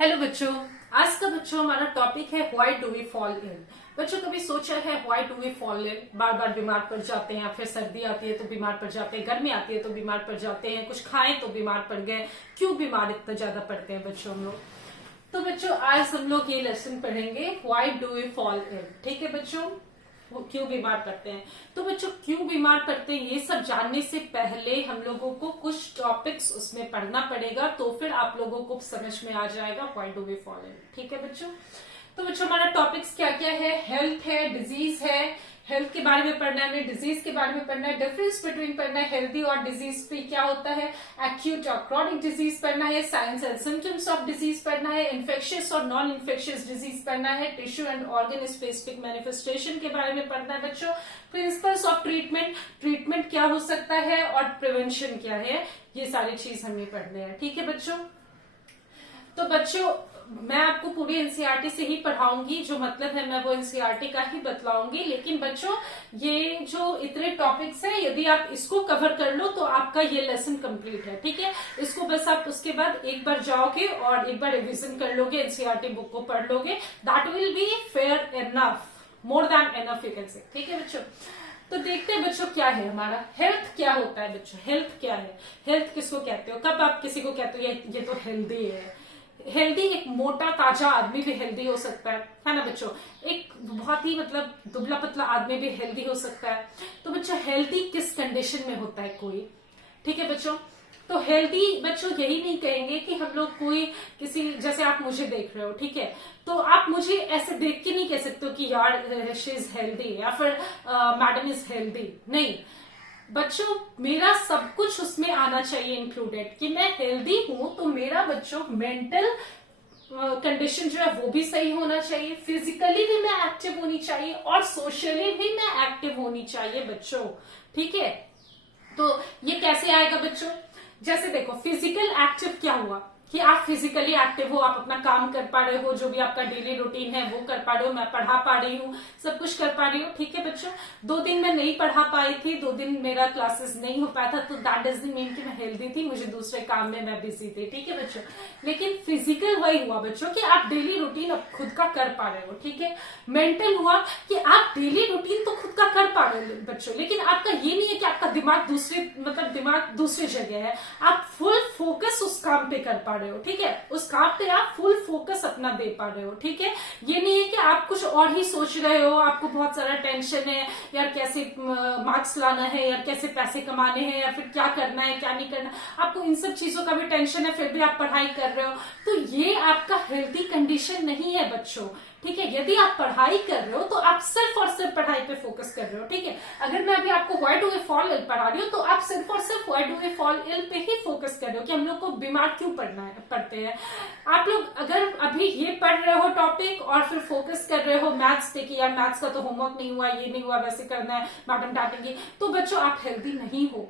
Hello बच्चों। आज का बच्चों हमारा टॉपिक है why do we fall ill. बच्चों कभी सोचा है why do we fall ill? बार बार बीमार पड़ जाते हैं, फिर सर्दी आती है तो बीमार पड़ जाते हैं, गर्मी आती है तो बीमार पड़ जाते हैं, कुछ खाएं तो बीमार पड़ गए। क्यों बीमार इतना ज्यादा पड़ते हैं बच्चों हम लोग? तो बच्चों आज हम लोग ये लेसन पढ़ेंगे why do we fall ill. ठीक है बच्चों, वो क्यों बीमार पड़ते हैं। तो बच्चों क्यों बीमार पड़ते हैं ये सब जानने से पहले हम लोगों को कुछ टॉपिक्स उसमें पढ़ना पड़ेगा, तो फिर आप लोगों को समझ में आ जाएगा why do we fall ill. ठीक है बच्चों, तो बच्चों हमारा टॉपिक्स क्या क्या है? हेल्थ है, डिजीज है, हेल्थ के बारे में पढ़ना है, हमें डिजीज के बारे में पढ़ना है, डिफरेंस बिटवीन पढ़ना है, हेल्दी और डिजीज फ्री क्या होता है, एक्यूट और क्रॉनिक डिजीज पढ़ना है, science and symptoms of disease पढ़ना है, इन्फेक्शियस और नॉन इन्फेक्शियस डिजीज पढ़ना है, tissue and organ specific manifestation के बारे में पढ़ना है बच्चों, प्रिंसिपल्स ऑफ ट्रीटमेंट, ट्रीटमेंट क्या हो सकता है और प्रिवेंशन क्या है, ये सारी चीज हमें पढ़ने हैं। ठीक है बच्चों, तो बच्चों मैं आपको पूरी एनसीईआरटी से ही पढ़ाऊंगी, जो मतलब है मैं वो एनसीईआरटी का ही बतलाऊंगी। लेकिन बच्चों ये जो इतने टॉपिक्स है, यदि आप इसको कवर कर लो तो आपका ये लेसन कंप्लीट है। ठीक है, इसको बस आप उसके बाद एक बार जाओगे और एक बार रिवीजन कर लोगे, एनसीईआरटी बुक को पढ़ लोगे, that will be fair enough, more than enough you can say. ठीक है बच्चों, तो देखते हैं बच्चों क्या है हमारा हेल्थ। क्या होता है बच्चों हेल्थ? क्या है हेल्थ? किसको कहते हो? कब आप किसी को कहते हो ये तो हेल्दी है? हेल्दी एक मोटा ताजा आदमी भी हेल्दी हो सकता है ना बच्चों। एक बहुत ही मतलब दुबला पतला आदमी भी हेल्दी हो सकता है। तो बच्चों हेल्दी किस कंडीशन में होता है कोई? ठीक है बच्चों, तो हेल्दी बच्चों यही नहीं कहेंगे कि हम लोग कोई किसी, जैसे आप मुझे देख रहे हो, ठीक है, तो आप मुझे ऐसे देख के नहीं कह सकते हो कि यार शी इज हेल्दी या फिर मैडम इज हेल्दी। नहीं बच्चों, मेरा सब कुछ उसमें आना चाहिए इंक्लूडेड, कि मैं हेल्दी हूं तो मेरा बच्चों मेंटल कंडीशन जो है वो भी सही होना चाहिए, फिजिकली भी मैं एक्टिव होनी चाहिए और सोशली भी मैं एक्टिव होनी चाहिए बच्चों। ठीक है, तो ये कैसे आएगा बच्चों? जैसे देखो फिजिकल एक्टिव क्या हुआ कि आप फिजिकली एक्टिव हो, आप अपना काम कर पा रहे हो, जो भी आपका डेली रूटीन है वो कर पा रहे हो, मैं पढ़ा पा रही हूँ, सब कुछ कर पा रही हूँ। ठीक है बच्चों, 2 दिन मैं नहीं पढ़ा पाई थी, 2 दिन मेरा क्लासेस नहीं हो पाया था, तो दैट डजंट मीन कि मैं हेल्दी थी, मुझे दूसरे काम में मैं बिजी थी। ठीक है बच्चों, लेकिन फिजिकल वही हुआ बच्चों कि आप डेली रूटीन अब खुद का कर पा रहे हो। ठीक है, मेंटल हुआ कि आप डेली रूटीन तो खुद का कर पा रहे हो बच्चों, लेकिन आपका ये नहीं है कि आपका दिमाग दूसरी जगह है, आप फुल फोकस उस काम पे कर पा रहे हो। ठीक है, उस काम पे आप फुल फोकस अपना दे पा रहे हो। ठीक है, ये नहीं है कि आप कुछ और ही सोच रहे हो, आपको बहुत सारा टेंशन है, यार कैसे मार्क्स लाना है, यार कैसे पैसे कमाने हैं, या फिर क्या करना है क्या नहीं करना, आपको इन सब चीजों का भी टेंशन है, फिर भी आप पढ़ाई कर रहे हो, तो ये आपका हेल्थी कंडीशन नहीं है बच्चों। ठीक है, यदि आप पढ़ाई कर रहे हो तो आप सिर्फ और सिर्फ पढ़ाई पे फोकस कर रहे हो। ठीक है, अगर मैं अभी आपको why do we fall ill पढ़ा रही हूँ तो आप सिर्फ और सिर्फ why do we fall ill पे ही फोकस कर रहे हो कि हम लोग को बीमार क्यों पड़ते हैं। आप लोग अगर अभी ये पढ़ रहे हो टॉपिक और फिर फोकस कर रहे हो मैथ्स पे कि यार मैथ्स का तो होमवर्क नहीं हुआ, ये नहीं हुआ, वैसे करना है, मैडम डांटेंगी, तो बच्चों आप हेल्दी नहीं हो।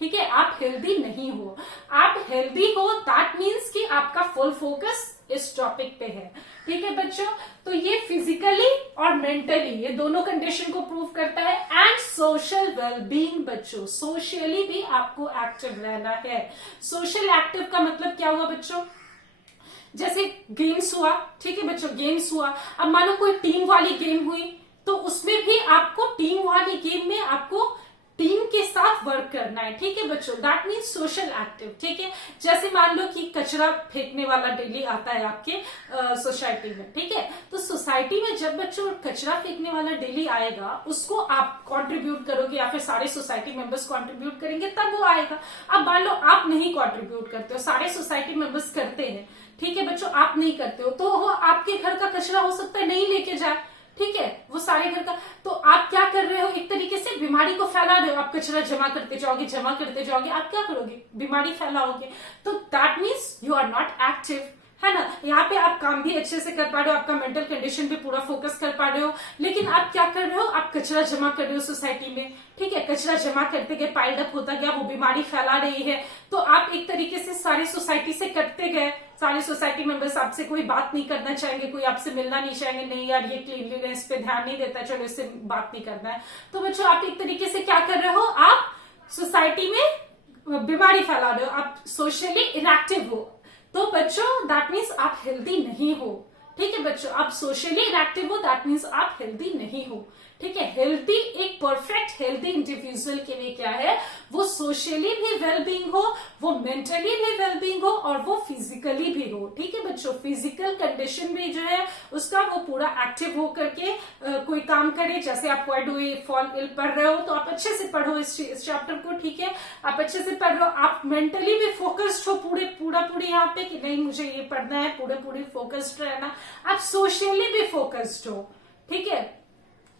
ठीक है, आप हेल्दी नहीं हो। आप हेल्दी हो दैट मीन्स कि आपका फुल फोकस इस टॉपिक पे है। ठीक है बच्चों, तो ये फिजिकली और मेंटली ये दोनों कंडीशन को प्रूव करता है। एंड सोशल वेलबींग बच्चों, सोशली भी आपको एक्टिव रहना है। सोशल एक्टिव का मतलब क्या हुआ बच्चों? जैसे गेम्स हुआ, ठीक है बच्चों, गेम्स हुआ, अब मानो कोई टीम वाली गेम हुई तो उसमें भी आपको टीम वाली गेम में आपको टीम के साथ वर्क करना है। ठीक है बच्चों, दैट मीन्स सोशल एक्टिव। ठीक है, जैसे मान लो कि कचरा फेंकने वाला डेली आता है आपके सोसाइटी में। ठीक है, तो सोसाइटी में जब बच्चों कचरा फेंकने वाला डेली आएगा, उसको आप कंट्रीब्यूट करोगे या फिर सारे सोसाइटी मेंबर्स कंट्रीब्यूट करेंगे तब वो आएगा। अब मान लो आप नहीं कंट्रीब्यूट करते हो, सारे सोसाइटी मेंबर्स करते हैं, ठीक है बच्चों, आप नहीं करते हो, तो वो आपके घर का कचरा हो सकता है नहीं लेके जाए। ठीक है, वो सारे घर का, तो आप क्या कर रहे हो? एक तरीके से बीमारी को फैला रहे हो। आप कचरा जमा करते जाओगे, आप क्या करोगे? बीमारी फैलाओगे। तो that means you are not active, है ना। यहाँ पे आप काम भी अच्छे से कर पा रहे हो, आपका मेंटल कंडीशन पे पूरा फोकस कर पा रहे हो, लेकिन आप क्या कर रहे हो? आप कचरा जमा कर रहे हो सोसाइटी में। ठीक है, कचरा जमा करते गए, पाइल्ड अप होता गया, वो बीमारी फैला रही है, तो आप एक तरीके से सारी सोसाइटी से करते गए, सारे सोसाइटी मेंबर्स आपसे कोई बात नहीं करना चाहेंगे, कोई आपसे मिलना नहीं चाहेंगे, नहीं यार ये क्लीनलीनेस पे ध्यान नहीं देता, चलो इससे बात नहीं करना है। तो बच्चों आप एक तरीके से क्या कर रहे हो? आप सोसाइटी में बीमारी फैला रहे हो, आप सोशली इनएक्टिव हो। तो बच्चों दैट मीन्स आप हेल्दी नहीं हो। ठीक है बच्चों, आप सोशली इनएक्टिव हो, दैट मीन्स आप हेल्दी नहीं हो। ठीक है, हेल्दी, एक परफेक्ट हेल्दी इंडिविजुअल के लिए क्या है, वो सोशली भी वेलबींग हो, वो मेंटली भी वेलबींग हो और वो फिजिकली भी हो। ठीक है बच्चों, फिजिकल कंडीशन भी जो है उसका वो पूरा एक्टिव हो करके कोई काम करे। जैसे आप why do we fall ill पढ़ रहे हो तो आप अच्छे से पढ़ो इस चैप्टर को। ठीक है, आप अच्छे से पढ़ रहे हो, आप मेंटली भी फोकस्ड हो पूरी यहाँ पे कि नहीं मुझे ये पढ़ना है, पूरी फोकस्ड रहना। आप सोशली भी फोकस्ड हो। ठीक है,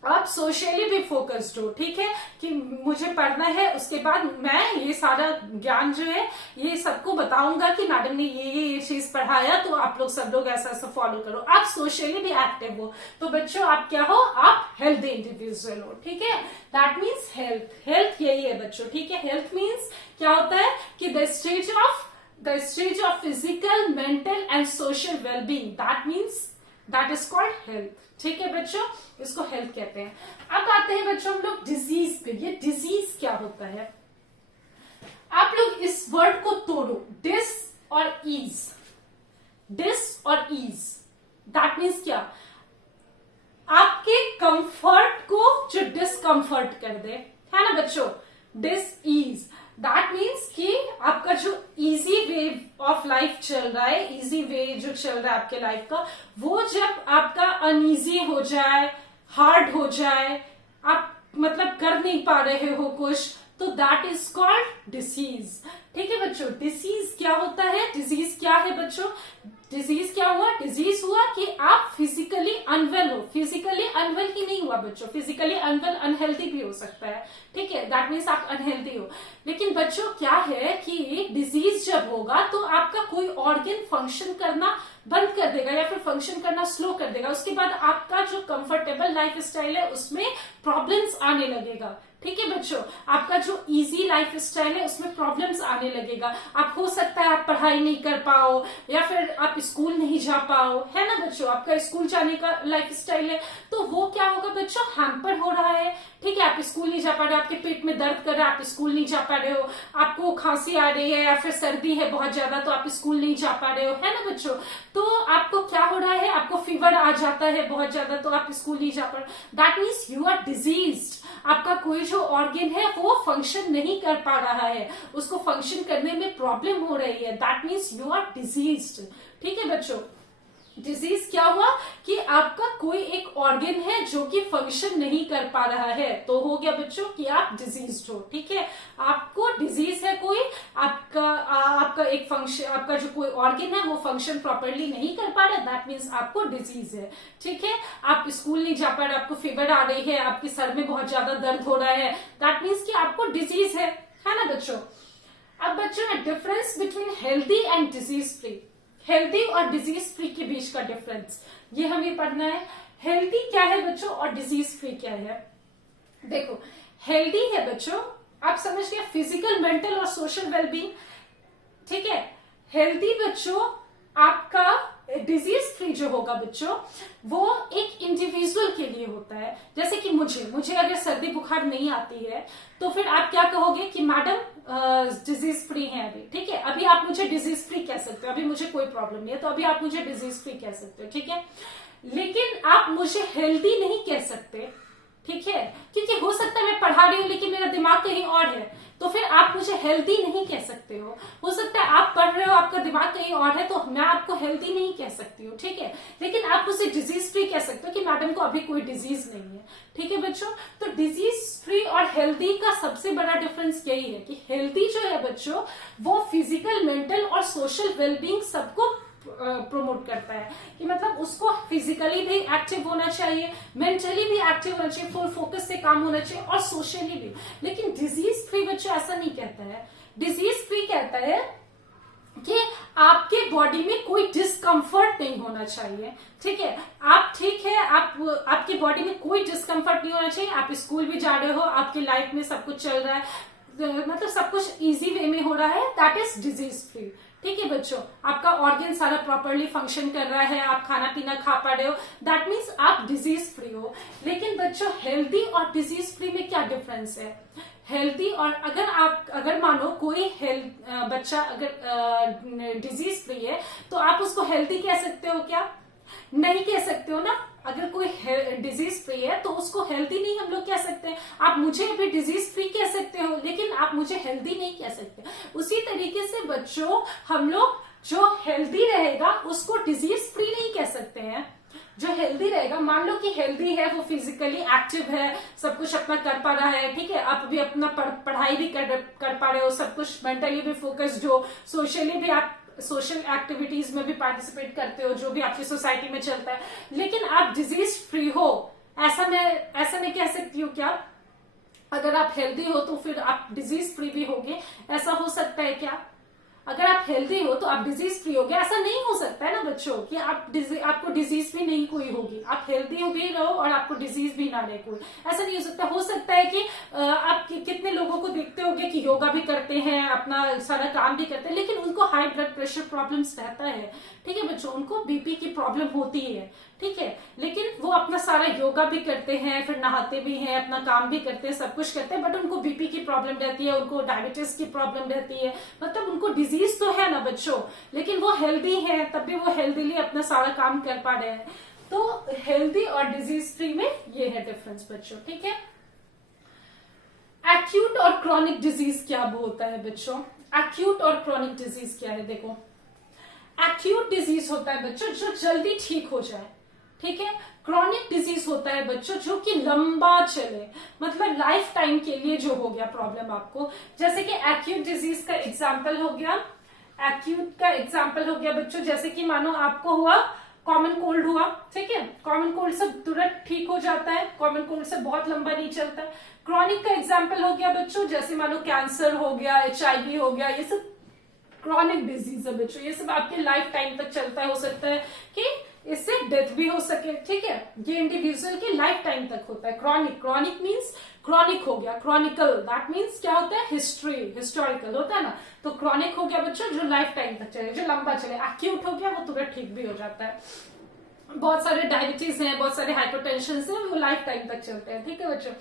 आप सोशली भी फोकस्ड हो। ठीक है, कि मुझे पढ़ना है, उसके बाद मैं ये सारा ज्ञान जो है ये सबको बताऊंगा कि मैडम ने ये चीज पढ़ाया, तो आप लोग सब लोग ऐसा ऐसा फॉलो करो। आप सोशली भी एक्टिव हो, तो बच्चों आप क्या हो, आप हेल्दी इंडिविजुअल हो। ठीक है, दैट मीन्स हेल्थ यही है बच्चों। ठीक है, हेल्थ मीन्स क्या होता है कि the stage of physical, mental and social wellbeing, that is called health. ठीक है बच्चों, इसको हेल्थ कहते हैं। अब आते हैं बच्चों हम लोग डिजीज पे। ये डिजीज क्या होता है, आप लोग इस वर्ड को तोड़ो, डिस और ईज। दैट मीन्स क्या, आपके कंफर्ट को जो डिसकंफर्ट कर दे, है ना बच्चों, डिस ईज। दैट मीन्स कि आपका जो इजी वे ऑफ लाइफ चल रहा है, इजी वे जो चल रहा है आपके लाइफ का, वो जब आपका अनइजी हो जाए, हार्ड हो जाए, आप मतलब कर नहीं पा रहे हो कुछ, तो दैट इज कॉल्ड डिसीज। ठीक है बच्चों, डिसीज क्या होता है, डिजीज क्या है बच्चों, डिजीज क्या हुआ, डिजीज हुआ कि आप फिजिकली अनवेल हो। फिजिकली अनवेल ही नहीं हुआ बच्चों, फिजिकली अनवेल अनहेल्दी भी हो सकता है। ठीक है, दैट मीन्स आप अनहेल्दी हो। लेकिन बच्चों क्या है कि डिजीज जब होगा तो आपका कोई ऑर्गन फंक्शन करना बंद कर देगा या फिर फंक्शन करना स्लो कर देगा। उसके बाद आपका जो कंफर्टेबल लाइफ स्टाइल है उसमें प्रॉब्लम्स आने लगेगा। ठीक है बच्चों, आपका जो इजी लाइफ स्टाइल है उसमें प्रॉब्लम्स आने लगेगा। आप हो सकता है आप पढ़ाई नहीं कर पाओ या फिर आप स्कूल नहीं जा पाओ, है ना बच्चों, आपका स्कूल जाने का लाइफ स्टाइल है, तो वो क्या होगा बच्चों, हैम्पर हो रहा है। ठीक है, आप स्कूल नहीं जा पा रहे हो, आपके पेट में दर्द कर रहा है, आप स्कूल नहीं जा पा रहे हो, आपको खांसी आ रही है या फिर सर्दी है बहुत ज्यादा तो आप स्कूल नहीं जा पा रहे हो, है ना बच्चों। तो आपको क्या हो रहा है, आपको फीवर आ जाता है बहुत ज्यादा तो आप स्कूल नहीं जा पा रहे, that means you are diseased. आपका कोई जो ऑर्गन है वो फंक्शन नहीं कर पा रहा है, उसको फंक्शन करने में प्रॉब्लम हो रही है, that means you are diseased. ठीक है बच्चों, डिजीज क्या हुआ कि आपका कोई एक ऑर्गन है जो कि फंक्शन नहीं कर पा रहा है, तो हो गया बच्चों कि आप डिजीज्ड हो। ठीक है, आपको डिजीज है कोई, आपका एक फंक्शन, आपका जो कोई ऑर्गन है वो फंक्शन प्रॉपरली नहीं कर पा रहा है, दैट मीन्स आपको डिजीज है। ठीक है, आप स्कूल नहीं जा पा रहे, आपको फीवर आ रही है, आपके सर में बहुत ज्यादा दर्द हो रहा है, दैट मीन्स कि आपको डिजीज है ना बच्चों। अब बच्चों difference between healthy and disease free, healthy और डिजीज फ्री के बीच का डिफरेंस ये हमें पढ़ना है। हेल्दी क्या है बच्चों और डिजीज फ्री क्या है। देखो, हेल्दी है बच्चों, आप समझ गए, फिजिकल, मेंटल और सोशल वेलबींग। ठीक है, हेल्दी बच्चों आपका, डिजीज फ्री जो होगा बच्चों वो एक इंडिविजुअल के लिए होता है। जैसे कि मुझे अगर सर्दी बुखार नहीं आती है तो फिर आप क्या कहोगे कि मैडम डिजीज फ्री है अभी। ठीक है, अभी आप मुझे डिजीज फ्री कह सकते हो, अभी मुझे कोई प्रॉब्लम नहीं है तो अभी आप मुझे डिजीज फ्री कह सकते हो। ठीक है, लेकिन आप मुझे हेल्दी नहीं कह सकते। ठीक है, क्योंकि हो सकता है मैं पढ़ा रही हूँ लेकिन मेरा दिमाग कहीं और है, तो फिर आप मुझे हेल्दी नहीं कह सकते हो सकता है आप पढ़ रहे हो आपका दिमाग कहीं और है तो मैं आपको हेल्दी नहीं कह सकती हूँ। ठीक है, लेकिन आप मुझे डिजीज फ्री कह सकते हो कि मैडम को अभी कोई डिजीज नहीं है। ठीक है बच्चों, तो डिजीज फ्री और हेल्दी का सबसे बड़ा डिफरेंस यही है कि हेल्दी जो है बच्चों वो फिजिकल, मेंटल और सोशल वेलबींग सबको प्रमोट करता है, कि मतलब उसको फिजिकली भी एक्टिव होना चाहिए, मेंटली भी एक्टिव होना चाहिए, फुल फोकस से काम होना चाहिए और सोशली भी। लेकिन डिजीज फ्री बच्चों ऐसा नहीं कहता है। डिजीज फ्री कहता है कि आपके बॉडी में कोई डिस्कंफर्ट नहीं होना चाहिए। ठीक है, आप ठीक है, आपकी बॉडी में कोई डिस्कंफर्ट नहीं होना चाहिए, आप स्कूल भी जा रहे हो, आपकी लाइफ में सब कुछ चल रहा है, मतलब सब कुछ इजी वे में हो रहा है, दैट इज डिजीज फ्री। ठीक है बच्चों, आपका ऑर्गन सारा प्रॉपरली फंक्शन कर रहा है, आप खाना पीना खा पा रहे हो, दैट मीन्स आप डिजीज फ्री हो। लेकिन बच्चों हेल्दी और डिजीज फ्री में क्या डिफरेंस है। हेल्दी, और अगर मानो कोई बच्चा अगर डिजीज फ्री है तो आप उसको हेल्दी कह सकते हो क्या? नहीं कह सकते हो ना। अगर कोई डिजीज फ्री है तो उसको हेल्दी नहीं हम लोग कह सकते हैं। आप मुझे भी डिजीज फ्री कह सकते हो, लेकिन आप मुझे हेल्दी नहीं कह सकते। उसी तरीके से बच्चों, हम लोग जो हेल्दी रहेगा उसको डिजीज फ्री नहीं कह सकते हैं। जो हेल्दी रहेगा, मान लो कि हेल्दी है, वो फिजिकली एक्टिव है, सब कुछ अपना कर पा रहा है, ठीक है, आप भी अपना पढ़ाई भी कर पा रहे हो, सब कुछ मेंटली भी फोकस्ड हो, सोशली भी आप सोशल एक्टिविटीज में भी पार्टिसिपेट करते हो, जो भी आपकी सोसाइटी में चलता है, लेकिन आप डिजीज फ्री हो, ऐसा मैं कह सकती हूँ क्या? अगर आप हेल्दी हो तो फिर आप डिजीज फ्री भी होगे, ऐसा हो सकता है क्या? अगर आप हेल्दी हो तो आप डिजीज फ्री होगे, ऐसा नहीं हो सकता है ना बच्चों कि आपको डिजीज भी नहीं कोई होगी, आप हेल्दी हो भी रहो और आपको डिजीज भी ना रहे कोई, ऐसा नहीं हो सकता। हो सकता है कि आप कितने लोगों को देखते होंगे कि योगा भी करते हैं, अपना सारा काम भी करते हैं, लेकिन उनको हाई ब्लड प्रेशर प्रॉब्लम्स रहता है, ठीक है बच्चों, उनको बीपी की प्रॉब्लम होती है, ठीक है, लेकिन वो अपना सारा योगा भी करते हैं, फिर नहाते भी हैं, अपना काम भी करते हैं, सब कुछ करते हैं, बट उनको बीपी की प्रॉब्लम रहती है, उनको डायबिटीज की प्रॉब्लम रहती है, मतलब उनको डिजीज तो है ना बच्चों, लेकिन वो हेल्दी है, तब भी वो हेल्दीली अपना सारा काम कर पा रहे हैं। तो हेल्दी और डिजीज फ्री में ये है डिफरेंस बच्चों, ठीक है। एक्यूट और क्रॉनिक डिजीज क्या होता है बच्चों? एक्यूट और क्रॉनिक डिजीज क्या है? देखो, एक्यूट डिजीज होता है बच्चों जो जल्दी ठीक हो जाए, ठीक है। क्रॉनिक डिजीज होता है बच्चों जो कि लंबा चले, मतलब लाइफ टाइम के लिए जो हो गया प्रॉब्लम आपको। जैसे कि एक्यूट डिजीज का एग्जांपल हो गया, बच्चों, जैसे कि मानो आपको हुआ कॉमन कोल्ड हुआ, ठीक है, कॉमन कोल्ड से तुरंत ठीक हो जाता है, कॉमन कोल्ड से बहुत लंबा नहीं चलता। क्रॉनिक का एग्जांपल हो गया बच्चों, जैसे मानो कैंसर हो गया, HIV हो गया, ये सब क्रॉनिक डिजीज है बच्चों, ये सब आपके लाइफ टाइम तक चलता है, हो सकता है कि इससे डेथ भी हो सके, ठीक है, ये इंडिविजुअल के लाइफ टाइम तक होता है। क्रॉनिक मींस क्रॉनिक हो गया, क्रॉनिकल दैट मींस क्या होता है? हिस्टोरिकल होता है ना, तो क्रॉनिक हो गया बच्चों जो लाइफ टाइम तक चले, जो लंबा चले। एक्यूट हो गया वो तुरंत ठीक भी हो जाता है। बहुत सारे डायबिटीज हैं, बहुत सारे हाइपरटेंशन है, वो लाइफ टाइम तक चलते हैं, ठीक है बच्चों।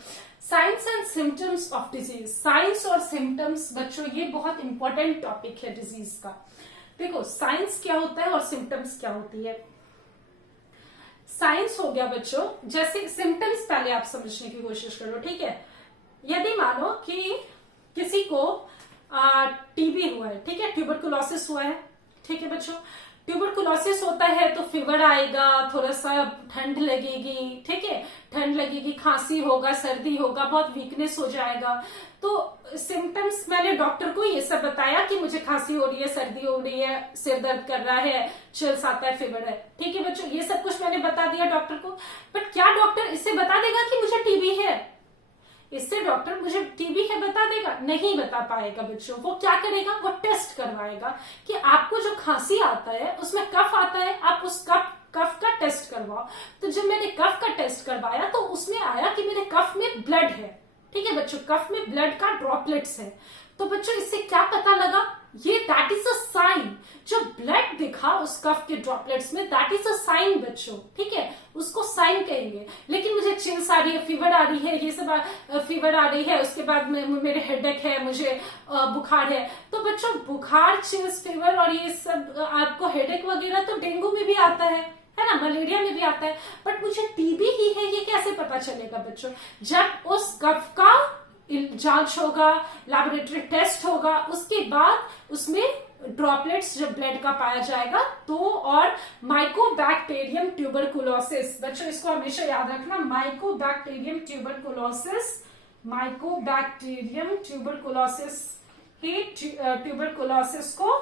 Science and symptoms of disease, science और सिम्टम्स बच्चों ये बहुत इंपॉर्टेंट टॉपिक है डिजीज का। देखो, साइंस क्या होता है और सिम्टम्स क्या होती है। साइंस हो गया बच्चों, जैसे सिम्टम्स पहले आप समझने की कोशिश करो, ठीक है। यदि मानो कि किसी को टीबी हुआ है, ठीक है, ट्यूबरकुलोसिस हुआ है, ठीक है बच्चों, ट्यूबरकुलोसिस होता है तो फीवर आएगा, थोड़ा सा ठंड लगेगी, ठीक है, ठंड लगेगी, खांसी होगा, सर्दी होगा, बहुत वीकनेस हो जाएगा। तो सिम्टम्स मैंने डॉक्टर को ये सब बताया कि मुझे खांसी हो रही है, सर्दी हो रही है, सिर दर्द कर रहा है, चिल्स आता है, फीवर है, ठीक है बच्चों, ये सब कुछ मैंने बता दिया डॉक्टर को। बट क्या डॉक्टर इससे बता देगा कि मुझे टीबी है? इससे डॉक्टर मुझे टीबी है बता देगा? नहीं बता पाएगा बच्चों। वो क्या करेगा? वो टेस्ट करवाएगा कि आपको जो खांसी आता है उसमें कफ आता है, आप उस कफ का टेस्ट करवाओ। तो जब मैंने कफ का टेस्ट करवाया तो उसमें आया कि मेरे कफ में ब्लड है, ठीक है बच्चों, कफ में ब्लड का ड्रॉपलेट्स है। तो बच्चों इससे क्या पता लगा? ये दैट इज अ साइन, जो ब्लड दिखा उस कफ के ड्रॉपलेट्स में, दैट इज अ साइन बच्चों, ठीक है, उसको साइन कहेंगे। लेकिन मुझे चिल्स आ रही है, फीवर आ रही है, ये सब फीवर आ रही है, उसके बाद मेरे हेडेक है, मुझे बुखार है। तो बच्चों बुखार, चिल्स, फीवर और ये सब आपको हेडेक वगैरह तो डेंगू में भी आता है ना, मलेरिया में भी आता है, बट मुझे टीबी ही है ये कैसे पता चलेगा बच्चों? जब उस कफ का जांच होगा, लैबोरेटरी टेस्ट होगा, उसके बाद उसमें ड्रॉपलेट्स जब ब्लड का पाया जाएगा तो, और माइकोबैक्टीरियम ट्यूबरकुलोसिस, बच्चों इसको हमेशा याद रखना, माइकोबैक्टीरियम ट्यूबरकुलोसिस ही ट्यूबरकुलोसिस को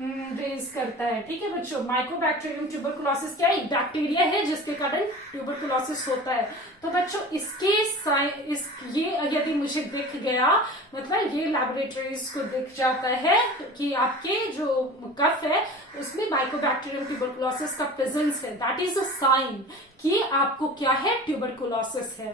रेज करता है, ठीक है बच्चों। माइकोबैक्टीरियम ट्यूबरकुलोसिस क्या है? बैक्टीरिया है जिसके कारण ट्यूबरकुलोसिस होता है। तो बच्चों ये यदि मुझे दिख गया, मतलब ये लैबोरेटरीज को दिख जाता है कि आपके जो कफ है उसमें माइकोबैक्टीरियम ट्यूबरकुलोसिस का प्रेजेंस है, दैट इज अ साइन कि आपको क्या है? ट्यूबरकुलोसिस है,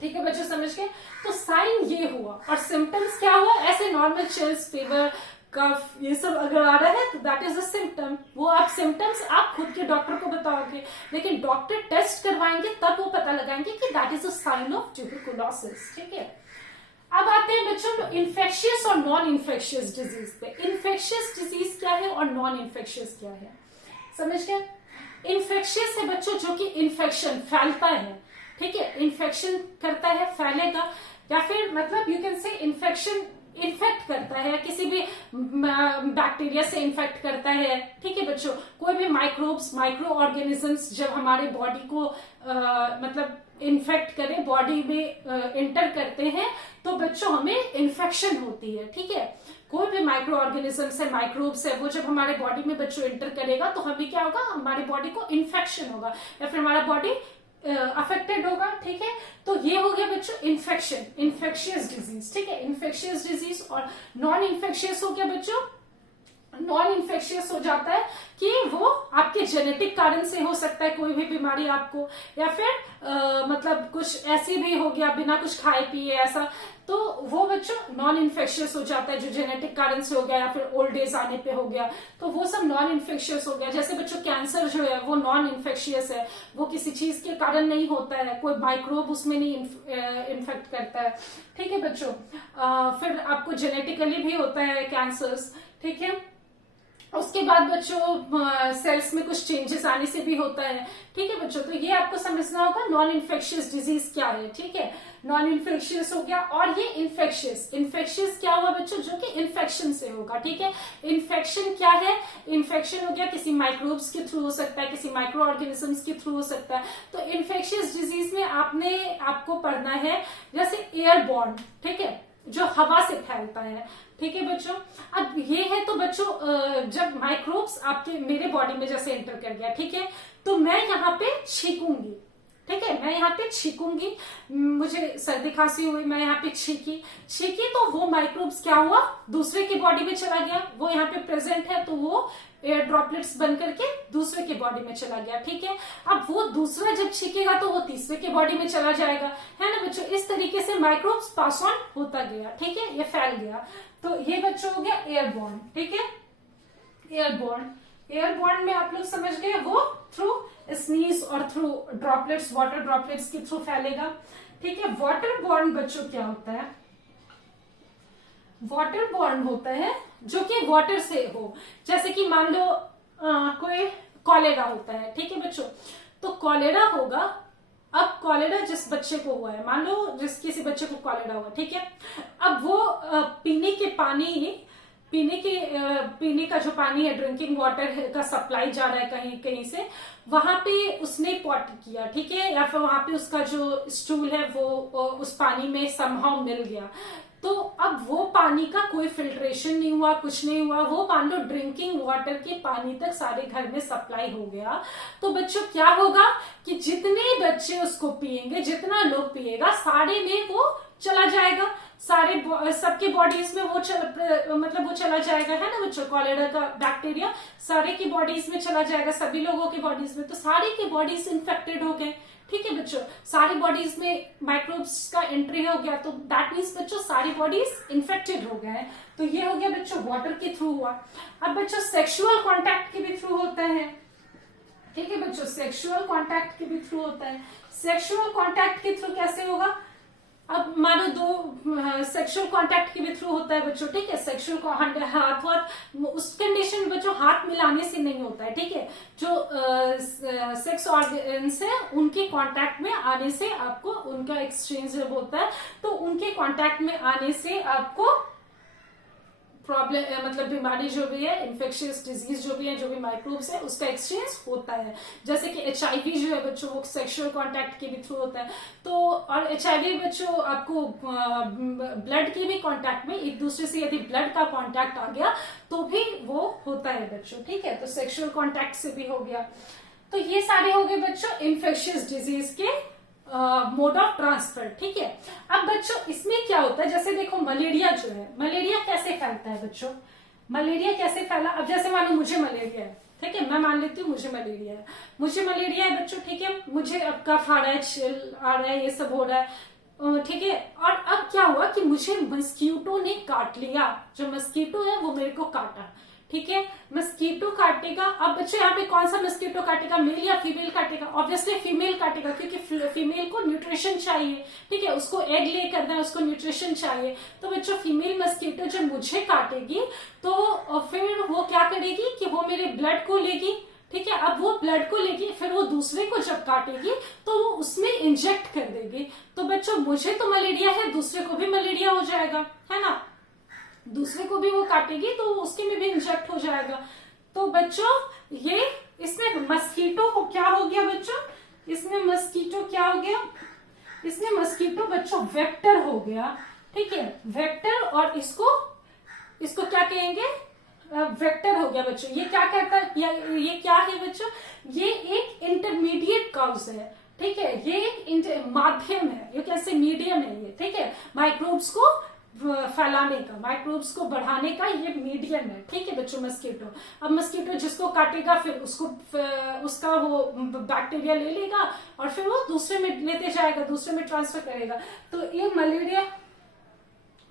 ठीक है बच्चों, समझ गए? तो साइन ये हुआ, और सिम्टम्स क्या हुआ? ऐसे नॉर्मल चिल्स, फीवर, कफ, ये सब अगर आ रहा है तो दैट इज अ सिम्टम। वो आप सिम्टम्स आप खुद के डॉक्टर को बताओगे, लेकिन डॉक्टर टेस्ट करवाएंगे तब वो पता लगाएंगे कि that is a sign of tuberculosis, ठीक है। अब आते हैं बच्चों इन्फेक्शियस और नॉन इन्फेक्शियस डिजीज पे। इन्फेक्शियस डिजीज क्या है और नॉन इन्फेक्शियस क्या है, समझ गए। इन्फेक्शियस है बच्चों जो कि इन्फेक्शन फैलता है, ठीक है, इन्फेक्शन करता है, फैलेगा, या फिर मतलब you can say infection infect करता है, किसी भी बैक्टीरिया से इन्फेक्ट करता है, ठीक है बच्चों। कोई भी माइक्रोब्स, माइक्रो ऑर्गेनिजम्स जब हमारे बॉडी को मतलब इन्फेक्ट करे, बॉडी में इंटर करते हैं, तो बच्चों हमें इन्फेक्शन होती है, ठीक है। कोई भी माइक्रो ऑर्गेनिजम्स है, माइक्रोब्स है, वो जब हमारे बॉडी में बच्चों इंटर करेगा तो हमें क्या होगा, हमारी बॉडी को इन्फेक्शन होगा या फिर हमारा बॉडी अफेक्टेड होगा, ठीक है। तो ये हो गया बच्चों इन्फेक्शन, इन्फेक्शियस डिजीज, ठीक है, इन्फेक्शियस डिजीज। और नॉन इन्फेक्शियस हो गया बच्चों, नॉन इन्फेक्शियस हो जाता है कि वो आपके जेनेटिक कारण से हो सकता है कोई भी बीमारी आपको, या फिर मतलब कुछ ऐसे भी हो गया बिना कुछ खाए पिए ऐसा, तो वो बच्चों नॉन इन्फेक्शियस हो जाता है, जो जेनेटिक कारण से हो गया या फिर ओल्ड एज आने पे हो गया, तो वो सब नॉन इन्फेक्शियस हो गया। जैसे बच्चों कैंसर जो है वो नॉन इन्फेक्शियस है, वो किसी चीज के कारण नहीं होता है, कोई माइक्रोब उसमें नहीं इन्फेक्ट करता है, ठीक है बच्चों। फिर आपको जेनेटिकली भी होता है कैंसर्स, ठीक है। उसके बाद बच्चों सेल्स में कुछ चेंजेस आने से भी होता है, ठीक है बच्चों। तो ये आपको समझना होगा नॉन इन्फेक्शियस डिजीज क्या है, ठीक है। नॉन इन्फेक्शियस हो गया, और ये इन्फेक्शियस, इन्फेक्शियस क्या हुआ बच्चों, जो कि इन्फेक्शन से होगा, ठीक है। इन्फेक्शन क्या है, इन्फेक्शन हो गया किसी माइक्रोब्स के थ्रू हो सकता है, किसी माइक्रो ऑर्गेनिजम्स के थ्रू हो सकता है। तो इन्फेक्शियस डिजीज में आपको पढ़ना है जैसे एयरबॉर्न, ठीक है, जो हवा से फैलता है, ठीक है बच्चों। अब ये है तो बच्चों जब माइक्रोब्स आपके मेरे बॉडी में जैसे एंटर कर गया, ठीक है, तो मैं यहाँ पे छींकूंगी, ठीक है, मैं यहाँ पे छींकूंगी, मुझे सर्दी खांसी हुई, मैं यहाँ पे छींकी तो वो माइक्रोब्स क्या हुआ, दूसरे की बॉडी में चला गया, वो यहाँ पे प्रेजेंट है तो वो एयर ड्रॉपलेट्स बन करके दूसरे के बॉडी में चला गया, ठीक है। अब वो दूसरा जब छींकेगा तो वो तीसरे के बॉडी में चला जाएगा, है ना बच्चों। इस तरीके से माइक्रोब्स पास ऑन होता गया, ठीक है, ये फैल गया। तो ये बच्चों हो गया एयरबॉर्न, ठीक है, एयरबॉर्न। एयरबॉर्न में आप लोग समझ गए, वो थ्रू स्नीज और थ्रू ड्रॉपलेट्स, वाटर ड्रॉपलेट्स के थ्रू फैलेगा, ठीक है। वाटर बॉर्न बच्चों क्या होता है, वाटर बॉर्न होता है जो कि वाटर से हो, जैसे कि मान लो कोई कॉलेरा होता है, ठीक है बच्चों। तो कॉलेरा होगा, अब कॉलेरा जिस बच्चे को हुआ है, मान लो किसी बच्चे को कॉलेरा हुआ, ठीक है। अब वो पीने का जो पानी है, ड्रिंकिंग वाटर का सप्लाई जा रहा है कहीं कहीं से, वहां पे उसने पॉट किया, ठीक है, या फिर वहां पे उसका जो स्टूल है वो उस पानी में समहाउ मिल गया, तो अब वो पानी का कोई फिल्ट्रेशन नहीं हुआ, कुछ नहीं हुआ, वो मान लो ड्रिंकिंग वाटर के पानी तक सारे घर में सप्लाई हो गया। तो बच्चों क्या होगा कि जितने बच्चे उसको पिएंगे, जितना लोग पिएगा, सारे में वो चला जाएगा, सारे सबके बॉडीज में वो चला जाएगा, है ना बच्चों। कॉलेरा का बैक्टीरिया सारे की बॉडीज में चला जाएगा, सभी लोगों की बॉडीज में, तो सारे की बॉडीज इन्फेक्टेड हो गए, ठीक है बच्चों। सारी बॉडीज में माइक्रोब्स का एंट्री हो गया, तो दैट मीन्स बच्चों सारी बॉडीज इन्फेक्टेड हो गए। तो ये हो गया बच्चों वाटर के थ्रू हुआ। अब बच्चों सेक्सुअल कांटेक्ट के भी थ्रू होता है, ठीक है बच्चों, सेक्सुअल कांटेक्ट के भी थ्रू होता है। सेक्सुअल कांटेक्ट के थ्रू कैसे होगा, अब मानो दो सेक्सुअल कांटेक्ट के भी थ्रू होता है बच्चों, ठीक है। सेक्सुअल हाथ उस कंडीशन में बच्चों हाथ मिलाने से नहीं होता है, ठीक है। जो सेक्स ऑर्गन्स है उनके कांटेक्ट में आने से आपको उनका एक्सचेंज जब होता है, तो उनके कांटेक्ट में आने से आपको प्रॉब्लम मतलब बीमारी जो भी है, इन्फेक्शियस डिजीज जो भी है, जो भी माइक्रोब्स है, उसका एक्सचेंज होता है। जैसे कि HIV जो है बच्चों, वो सेक्सुअल कांटेक्ट के भी थ्रू होता है। तो और HIV बच्चों आपको ब्लड के भी कांटेक्ट में, एक दूसरे से यदि ब्लड का कांटेक्ट आ गया तो भी वो होता है बच्चों, ठीक है। तो सेक्सुअल कांटेक्ट से भी हो गया। तो ये सारे हो गए बच्चों इन्फेक्शियस डिजीज के मोड ऑफ ट्रांसफर, ठीक है। अब बच्चों इसमें क्या होता है, जैसे देखो मलेरिया जो है, मलेरिया कैसे फैलता है बच्चों, मलेरिया कैसे फैला। अब जैसे मानो मुझे मलेरिया है, ठीक है, मैं मान लेती हूँ मुझे मलेरिया है बच्चों, ठीक है। मुझे अब कफ आ रहा है, चिल आ रहा है, ये सब हो रहा है, ठीक है। और अब क्या हुआ कि मुझे मस्कीटो ने काट लिया, जो मस्कीटो है वो मेरे को काटा, ठीक है, मस्कीटो काटेगा। अब बच्चों यहाँ पे कौन सा मस्कीटो काटेगा, मेल या फीमेल काटेगा? ऑब्वियसली फीमेल काटेगा, क्योंकि फीमेल को न्यूट्रिशन चाहिए, ठीक है, उसको एग ले करना है, उसको न्यूट्रिशन चाहिए। तो बच्चों फीमेल मस्कीटो जब मुझे काटेगी तो फिर वो क्या करेगी कि वो मेरे ब्लड को लेगी, ठीक है। अब वो ब्लड को लेगी, फिर वो दूसरे को जब काटेगी तो वो उसमें इंजेक्ट कर देगी। तो बच्चों मुझे तो मलेरिया है, दूसरे को भी मलेरिया हो जाएगा, है ना, दूसरे को भी वो काटेगी तो उसके में भी इंजेक्ट हो जाएगा। तो बच्चों ये इसमें मस्कीटो को क्या हो गया बच्चों, इसमें मस्कीटो क्या हो गया, इसमें मस्कीटो बच्चों वेक्टर हो गया, ठीक है, वेक्टर। और इसको क्या कहेंगे, वेक्टर हो गया बच्चों। ये क्या कहता है, ये क्या है बच्चों, ये एक इंटरमीडिएट कॉज है, ठीक है, ये एक माध्यम है, ये कैसे मीडियम है ये, ठीक है, माइक्रोब्स को फैलाने का, माइक्रोब्स को बढ़ाने का ये मीडियम है, ठीक है बच्चों मस्कीटो। अब मस्कीटो जिसको काटेगा फिर उसका वो बैक्टीरिया ले लेगा और फिर वो दूसरे में लेते जाएगा, दूसरे में ट्रांसफर करेगा। तो ये मलेरिया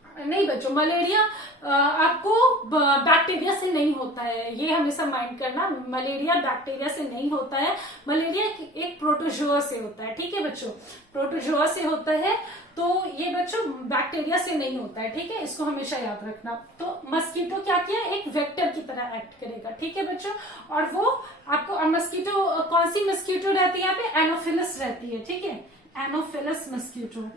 नहीं बच्चों, मलेरिया आपको बैक्टीरिया से नहीं होता है, ये हमेशा माइंड करना, मलेरिया बैक्टीरिया से नहीं होता है, मलेरिया एक प्रोटोजोआ से होता है, ठीक है बच्चों, प्रोटोजोआ से होता है। तो ये बच्चों बैक्टीरिया से नहीं होता है, ठीक है, इसको हमेशा याद रखना। तो मस्कीटो क्या किया, एक वेक्टर की तरह एक्ट करेगा, ठीक है बच्चों। और वो आपको मस्कीटो, कौन सी मस्कीटो रहती है यहाँ पे, एनोफिलस रहती है, ठीक है, एनोफिलस मस्कीटो,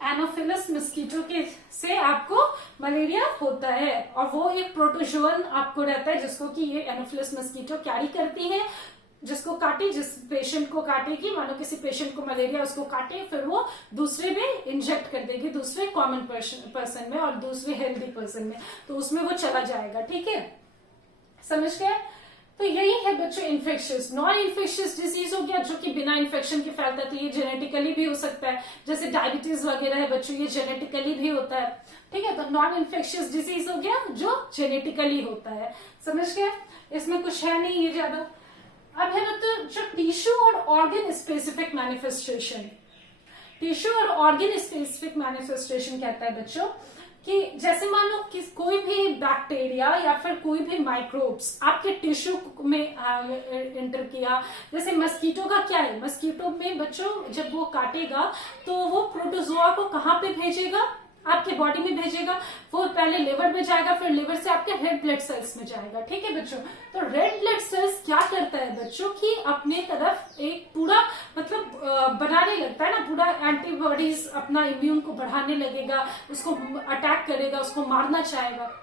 एनोफिलस मस्कीटो के से आपको मलेरिया होता है। और वो एक प्रोटोजोअन आपको रहता है जिसको कि ये एनोफिलस मस्कीटो कैरी करती है, जिसको काटे, जिस पेशेंट को काटेगी, मानो किसी पेशेंट को मलेरिया, उसको काटे, फिर वो दूसरे में इंजेक्ट कर देगी, दूसरे कॉमन पर्सन में और दूसरे हेल्दी पर्सन में, तो उसमें वो चला जाएगा, ठीक है, समझ गए। तो यही है बच्चों इन्फेक्शियस। नॉन इन्फेक्शियस डिजीज हो गया जो कि बिना इन्फेक्शन के फैलता है, तो ये जेनेटिकली भी हो सकता है, जैसे डायबिटीज वगैरह है बच्चों, ये जेनेटिकली भी होता है, ठीक है। तो नॉन इन्फेक्शियस डिजीज हो गया जो जेनेटिकली होता है, समझ गए, इसमें कुछ है नहीं ये ज्यादा। अब है बच्चों जो टिश्यू और ऑर्गन स्पेसिफिक मैनिफेस्टेशन, टिश्यू और ऑर्गन स्पेसिफिक मैनिफेस्टेशन कहता है बच्चों कि जैसे मान लो कि कोई भी बैक्टीरिया या फिर कोई भी माइक्रोब्स आपके टिश्यू में एंटर किया, जैसे मस्कीटो का क्या है, मस्कीटो में बच्चों जब वो काटेगा तो वो प्रोटोजोआ को कहाँ पे भेजेगा, आपके बॉडी में भेजेगा, वो पहले लिवर में जाएगा, फिर लिवर से आपके रेड ब्लड सेल्स में जाएगा, ठीक है बच्चों। तो रेड ब्लड सेल्स क्या करता है बच्चों कि अपने तरफ एक पूरा मतलब बनाने लगता है ना, पूरा एंटीबॉडीज अपना इम्यून को बढ़ाने लगेगा, उसको अटैक करेगा, उसको मारना चाहेगा।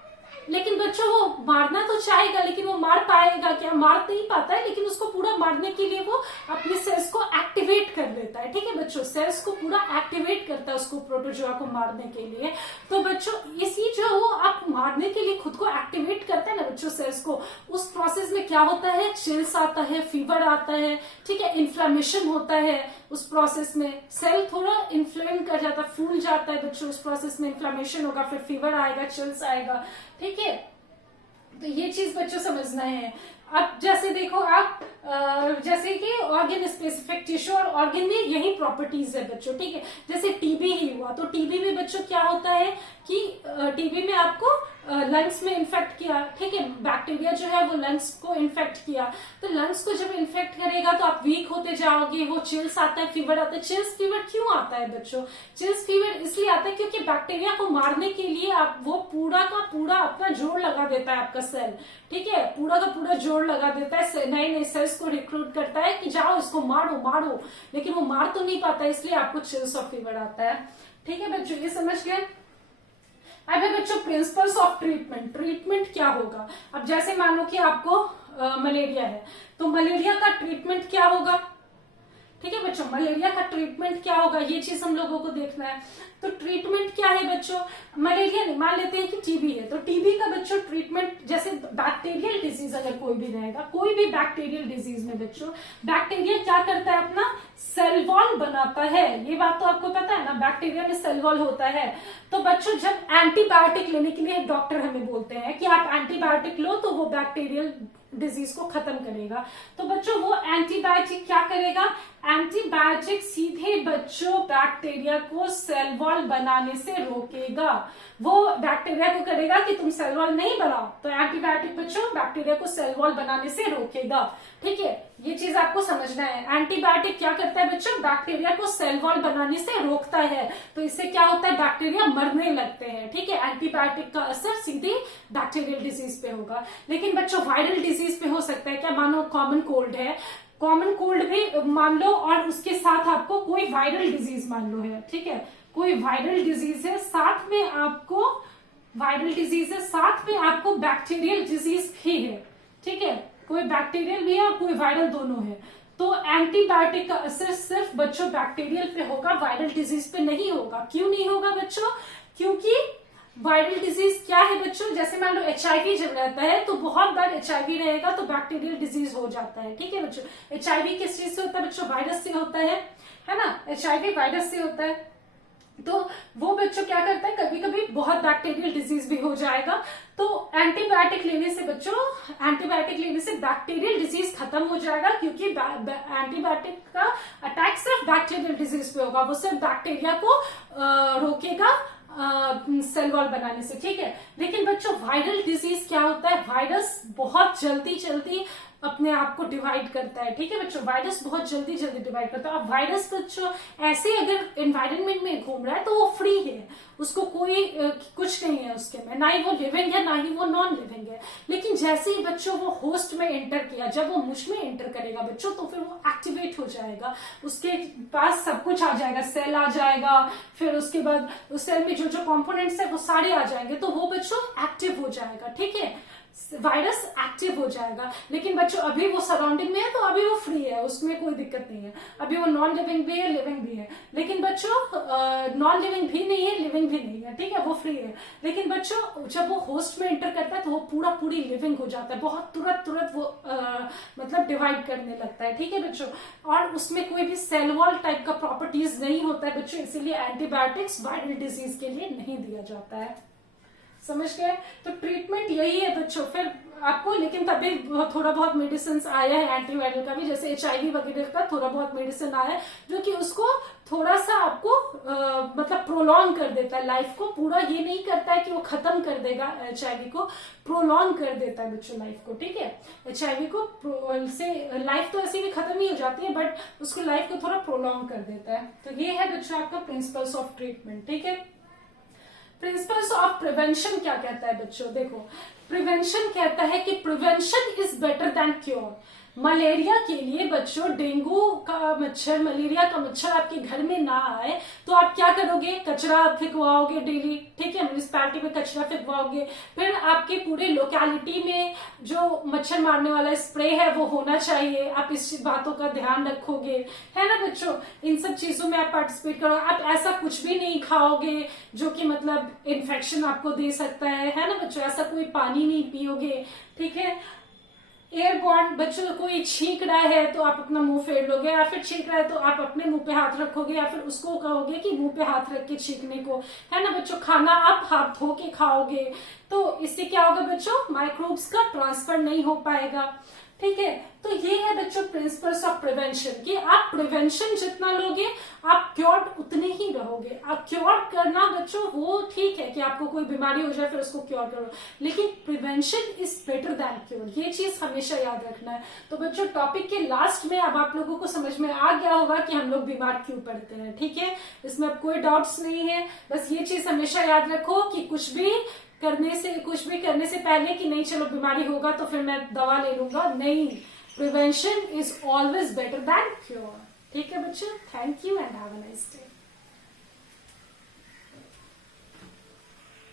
लेकिन बच्चों वो मारना तो चाहेगा, लेकिन वो मार पाएगा क्या, मार नहीं पाता है, लेकिन उसको पूरा मारने के लिए वो अपने सेल्स को एक्टिवेट कर देता है, ठीक है बच्चों, सेल्स को पूरा एक्टिवेट करता है उसको प्रोटोजोआ को मारने के लिए। तो बच्चों इसी जो वो आप मारने के लिए खुद को एक्टिवेट करता है ना बच्चों सेल्स को, उस प्रोसेस में क्या होता है, चिल्स आता है, फीवर आता है, ठीक है, इन्फ्लेमेशन होता है, उस प्रोसेस में सेल थोड़ा इन्फ्लेम कर जाता है, फूल जाता है बच्चों, उस प्रोसेस में इन्फ्लेमेशन होगा, फिर फीवर आएगा, चिल्स आएगा, ठीक है। तो ये चीज बच्चों समझना है। अब जैसे देखो आप जैसे कि ऑर्गन स्पेसिफिक टिश्यू और ऑर्गन में यही प्रॉपर्टीज है बच्चों, ठीक है। जैसे टीबी ही हुआ तो टीबी में बच्चों क्या होता है कि टीबी में आपको लंग्स में इन्फेक्ट किया, ठीक है, बैक्टीरिया जो है वो लंग्स को इन्फेक्ट किया, तो लंग्स को जब इन्फेक्ट करेगा तो आप वीक होते जाओगे, वो चिल्स आता है, फीवर आता है। चिल्स फीवर क्यों आता है बच्चों, चिल्स फीवर इसलिए आता है क्योंकि बैक्टीरिया को मारने के लिए आप वो पूरा का पूरा अपना जोर लगा देता है आपका सेल, ठीक है, पूरा का पूरा जोर लगा देता है, नए नए सेल्स को रिक्रूट करता है कि जाओ इसको मारो मारो, लेकिन वो मार तो नहीं पाता, इसलिए आपको चिल्स और फीवर आता है, ठीक है बच्चों, ये समझ गए। अब है बच्चों प्रिंसिपल्स ऑफ ट्रीटमेंट, ट्रीटमेंट क्या होगा। अब जैसे मानो कि आपको मलेरिया है तो मलेरिया का ट्रीटमेंट क्या होगा, ठीक है बच्चों, मलेरिया का ट्रीटमेंट क्या होगा, ये चीज हम लोगों को देखना है। तो ट्रीटमेंट क्या है बच्चों, मलेरिया नहीं, मान लेते हैं कि टीबी है तो टीबी का बच्चों ट्रीटमेंट, जैसे बैक्टीरियल डिजीज अगर कोई भी रहेगा, कोई भी बैक्टीरियल डिजीज में बच्चों बैक्टीरिया क्या करता है, अपना सेल वॉल बनाता है, ये बात तो आपको पता है ना, बैक्टीरिया में सेल वॉल होता है। तो बच्चों जब एंटीबायोटिक लेने के लिए डॉक्टर हमें बोलते हैं कि आप एंटीबायोटिक लो तो वो बैक्टीरियल डिजीज को खत्म करेगा, तो बच्चों वो एंटीबायोटिक क्या करेगा, एंटीबायोटिक सीधे बच्चों बैक्टीरिया को सेल वॉल बनाने से रोकेगा। वो बैक्टीरिया को करेगा कि तुम सेल वॉल नहीं बनाओ, तो एंटीबायोटिक बच्चों बैक्टीरिया को सेल वॉल बनाने से रोकेगा। ठीक है, ये चीज आपको समझना है। एंटीबायोटिक क्या करता है बच्चों, बैक्टीरिया को सेल वॉल बनाने से रोकता है, तो इससे क्या होता है, बैक्टीरिया मरने लगते हैं। ठीक है, एंटीबायोटिक का असर सीधे बैक्टीरियल डिजीज पे होगा। लेकिन बच्चों वायरल डिजीज पे हो सकता है क्या, मानो कॉमन कोल्ड है, कॉमन कोल्ड भी मान लो और उसके साथ आपको कोई वायरल डिजीज मान लो है। ठीक है, कोई वायरल डिजीज है, साथ में आपको वायरल डिजीज है, साथ में आपको बैक्टीरियल डिजीज भी है। ठीक है, कोई बैक्टीरियल भी है और कोई वायरल दोनों है, तो एंटीबायोटिक का असर सिर्फ बच्चों बैक्टीरियल पे होगा, वायरल डिजीज पे नहीं होगा। क्यों नहीं होगा बच्चों, क्योंकि वायरल डिजीज क्या है बच्चों, जैसे मान लो HIV जब रहता है तो बहुत बार HIV रहेगा तो बैक्टीरियल डिजीज हो जाता है। ठीक है बच्चों, HIV किस चीज से होता है बच्चों, वायरस से होता है ना, HIV वायरस से होता है। तो वो बच्चों क्या करता है, कभी कभी बहुत बैक्टीरियल डिजीज भी हो जाएगा, तो एंटीबायोटिक लेने से बच्चों, एंटीबायोटिक लेने से बैक्टीरियल डिजीज खत्म हो जाएगा, क्योंकि एंटीबायोटिक का अटैक सिर्फ बैक्टीरियल डिजीज पे होगा, वो सिर्फ बैक्टीरिया को रोकेगा सेल वॉल बनाने से। ठीक है, लेकिन बच्चों वायरल डिजीज क्या होता है, वायरस बहुत जल्दी अपने आप को डिवाइड करता है। ठीक है बच्चों, वायरस बहुत जल्दी डिवाइड करता है। अब वायरस बच्चों ऐसे अगर एनवायरनमेंट में घूम रहा है तो वो फ्री है, उसको कोई कुछ नहीं है उसके में, ना ही वो लिविंग है ना ही वो नॉन लिविंग है। लेकिन जैसे ही बच्चों वो होस्ट में एंटर किया, जब वो मुझ में एंटर करेगा बच्चों, तो फिर वो एक्टिवेट हो जाएगा, उसके पास सब कुछ आ जाएगा, सेल आ जाएगा, फिर उसके बाद उस सेल में जो जो कॉम्पोनेंट्स है वो सारे आ जाएंगे, तो वो बच्चों एक्टिव हो जाएगा। ठीक है, वायरस एक्टिव हो जाएगा। लेकिन बच्चों अभी वो सराउंडिंग में है तो अभी वो फ्री है, उसमें कोई दिक्कत नहीं है, अभी वो नॉन लिविंग भी है लिविंग भी है। लेकिन बच्चों नॉन लिविंग भी नहीं है लिविंग भी नहीं है, ठीक है, वो फ्री है। लेकिन बच्चों जब वो होस्ट में एंटर करता है तो वो पूरी लिविंग हो जाता है, बहुत तुरंत वो मतलब डिवाइड करने लगता है। ठीक है बच्चों, और उसमें कोई भी सेल वॉल टाइप का प्रॉपर्टीज नहीं होता है बच्चों, इसीलिए एंटीबायोटिक्स वायरल डिजीज के लिए नहीं दिया जाता है। समझ गए? तो ट्रीटमेंट यही है बच्चों फिर आपको, लेकिन तभी थोड़ा बहुत मेडिसिन आया है एंटीवायरल का भी, जैसे HIV वगैरह का थोड़ा बहुत मेडिसिन आया है जो कि उसको थोड़ा सा आपको मतलब प्रोलॉन्ग कर देता है लाइफ को, पूरा ये नहीं करता है कि वो खत्म कर देगा HIV को, प्रोलॉन्ग कर देता है बच्चों लाइफ को। ठीक है, HIV को से लाइफ तो ऐसे भी खत्म ही हो जाती है, बट उसको लाइफ को थोड़ा प्रोलॉन्ग कर देता है। तो ये है बच्चों आपका प्रिंसिपल्स ऑफ ट्रीटमेंट। ठीक है, प्रिंसिपल्स ऑफ प्रिवेंशन क्या कहता है बच्चों, देखो प्रिवेंशन कहता है कि prevention is better than cure. Malaria के लिए बच्चों, डेंगू का मच्छर, मलेरिया का मच्छर आपके घर में ना आए तो आप क्या करोगे, कचरा फेंकवाओगे डेली। ठीक है, म्यूनिसिपैलिटी में कचरा फेंकवाओगे, फिर आपके पूरे लोकेलिटी में जो मच्छर मारने वाला स्प्रे है वो होना चाहिए, आप इस बातों का ध्यान रखोगे, है ना बच्चों, इन सब चीजों में आप पार्टिसिपेट करो। आप ऐसा कुछ भी नहीं खाओगे जो कि मतलब इन्फेक्शन आपको दे सकता है ना बच्चों, ऐसा कोई पानी नहीं पियोगे। ठीक है, एयरबॉर्न बच्चों, कोई छींक रहा है तो आप अपना मुंह फेर लोगे, या फिर छींक रहा है तो आप अपने मुंह पे हाथ रखोगे, या फिर उसको कहोगे कि मुंह पे हाथ रख के छींकने को, है ना बच्चों। खाना आप हाथ धो के खाओगे, तो इससे क्या होगा बच्चों, माइक्रोब्स का ट्रांसफर नहीं हो पाएगा। ठीक है, तो ये है बच्चों प्रिंसिपल्स ऑफ प्रिवेंशन, कि आप प्रिवेंशन जितना लोगे आप क्योर्ड उतने ही रहोगे। आप क्योर करना बच्चों वो ठीक है कि आपको कोई बीमारी हो जाए फिर उसको क्योर करो, लेकिन prevention is better than cure, ये चीज हमेशा याद रखना है। तो बच्चों टॉपिक के लास्ट में अब आप लोगों को समझ में आ गया होगा कि हम लोग बीमार क्यों पड़ते हैं। ठीक है, इसमें अब कोई डाउट्स नहीं है, बस ये चीज हमेशा याद रखो कि कुछ भी करने से पहले कि नहीं चलो बीमारी होगा तो फिर मैं दवा ले लूंगा, नहीं, prevention is always better than cure. ठीक है बच्चों, thank you and have a nice day.